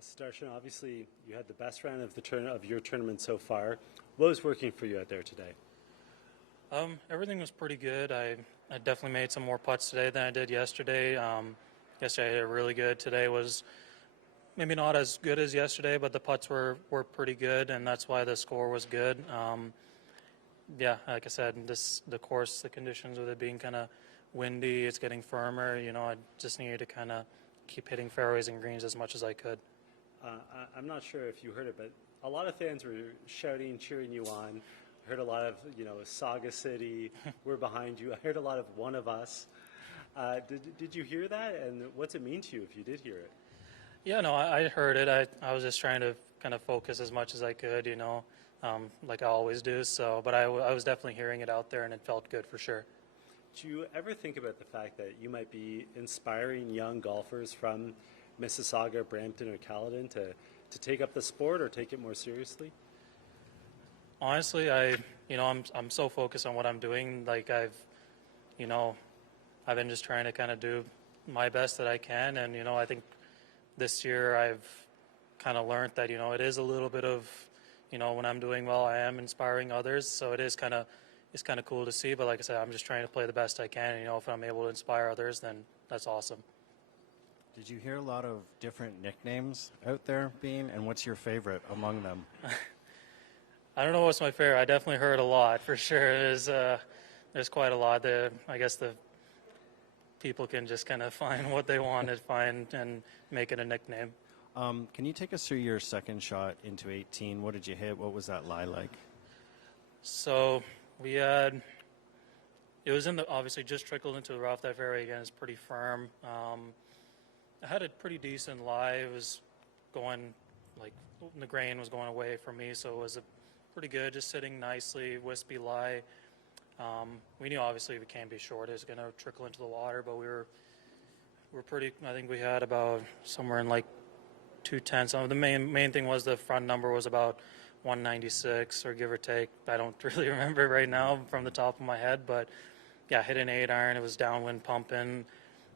Sudarshan, obviously you had the best round of of your tournament so far. What was working for you out there today? Everything was pretty good. I definitely made some more putts today than I did yesterday. Yesterday I hit really good. Today was maybe not as good as yesterday, but the putts were pretty good, and that's why the score was good. Yeah, like I said, the course, the conditions with it being kind of windy, it's getting firmer. I just needed to kind of keep hitting fairways and greens as much as I could. I'm not sure if you heard it, but a lot of fans were shouting, cheering you on. I heard a lot of, Sauga City, we're behind you. I heard a lot of one of us. Did you hear that? And what's it mean to you if you did hear it? Yeah, no, I heard it. I was just trying to kind of focus as much as I could, like I always do. So, but I was definitely hearing it out there, and it felt good for sure. Do you ever think about the fact that you might be inspiring young golfers from Mississauga, Brampton, or Caledon to take up the sport or take it more seriously? Honestly, I'm so focused on what I'm doing. Like I've been just trying to kind of do my best that I can, and I think this year I've kind of learned that it is a little bit of when I'm doing well, I am inspiring others. So it's kind of cool to see. But like I said, I'm just trying to play the best I can. And, if I'm able to inspire others, then that's awesome. Did you hear a lot of different nicknames out there and what's your favorite among them? I don't know what's my favorite. I definitely heard a lot for sure. There's quite a lot there. I guess the people can just kind of find what they want to find and make it a nickname. Can you take us through your second shot into 18? What did you hit? What was that lie like? So it was obviously just trickled into the rough. That fairway again is pretty firm. I had a pretty decent lie. It was going the grain was going away from me, so it was pretty good, just sitting nicely, wispy lie. We knew obviously we can't be short. It was going to trickle into the water, but we're pretty. I think we had about somewhere in 210. So the main thing was the front number was about 196 or give or take. I don't really remember right now from the top of my head, but yeah, hit an 8-iron. It was downwind pumping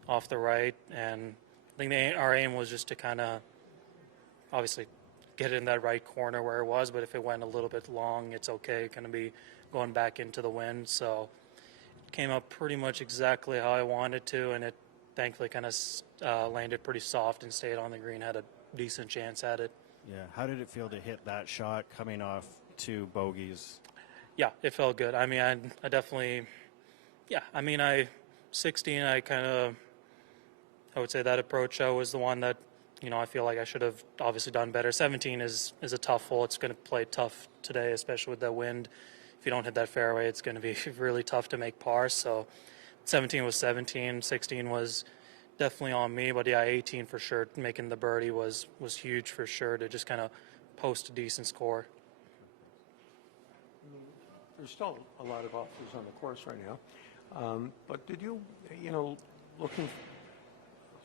off the right, and I think our aim was just to kind of obviously get it in that right corner where it was, but if it went a little bit long, it's okay. It's going to be going back into the wind, so it came up pretty much exactly how I wanted to, and it thankfully kind of landed pretty soft and stayed on the green, had a decent chance at it. Yeah, how did it feel to hit that shot coming off 2 bogeys? Yeah, it felt good. I mean, I definitely, 16, I would say that approach was the one that, I feel like I should have obviously done better. 17 is a tough hole. It's going to play tough today, especially with the wind. If you don't hit that fairway, it's going to be really tough to make par. So 17 was 17. 16 was definitely on me. But, yeah, 18 for sure. Making the birdie was huge for sure to just kind of post a decent score. There's still a lot of golfers on the course right now. But did you,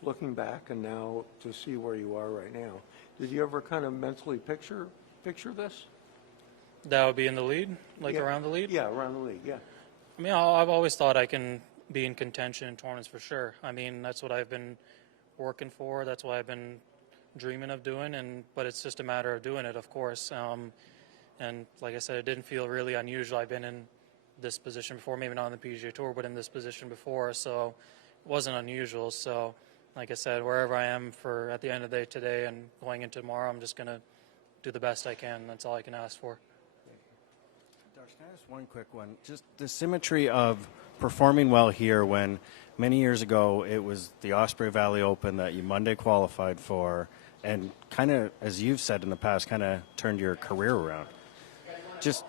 looking back and now to see where you are right now, did you ever kind of mentally picture this? That would be in the lead, around the lead? Yeah, around the lead, yeah. I mean, I've always thought I can be in contention in tournaments for sure. I mean, that's what I've been working for. That's what I've been dreaming of doing, but it's just a matter of doing it, of course. And like I said, it didn't feel really unusual. I've been in this position before, maybe not on the PGA Tour, but in this position before, so it wasn't unusual. So, like I said, wherever I am at the end of the day today and going into tomorrow, I'm just going to do the best I can. That's all I can ask for. Darsh, can I ask one quick one? Just the symmetry of performing well here when many years ago it was the Osprey Valley Open that you Monday qualified for and kind of, as you've said in the past, kind of turned your career around. Just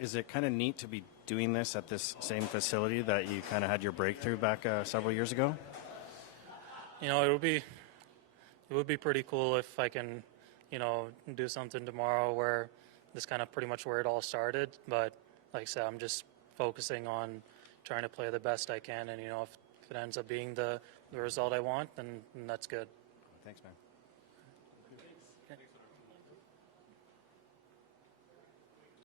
is it kind of neat to be doing this at this same facility that you kind of had your breakthrough back several years ago? It would be pretty cool if I can, do something tomorrow where this kind of pretty much where it all started. But like I said, I'm just focusing on trying to play the best I can. And, if it ends up being the result I want, then that's good. Thanks, man.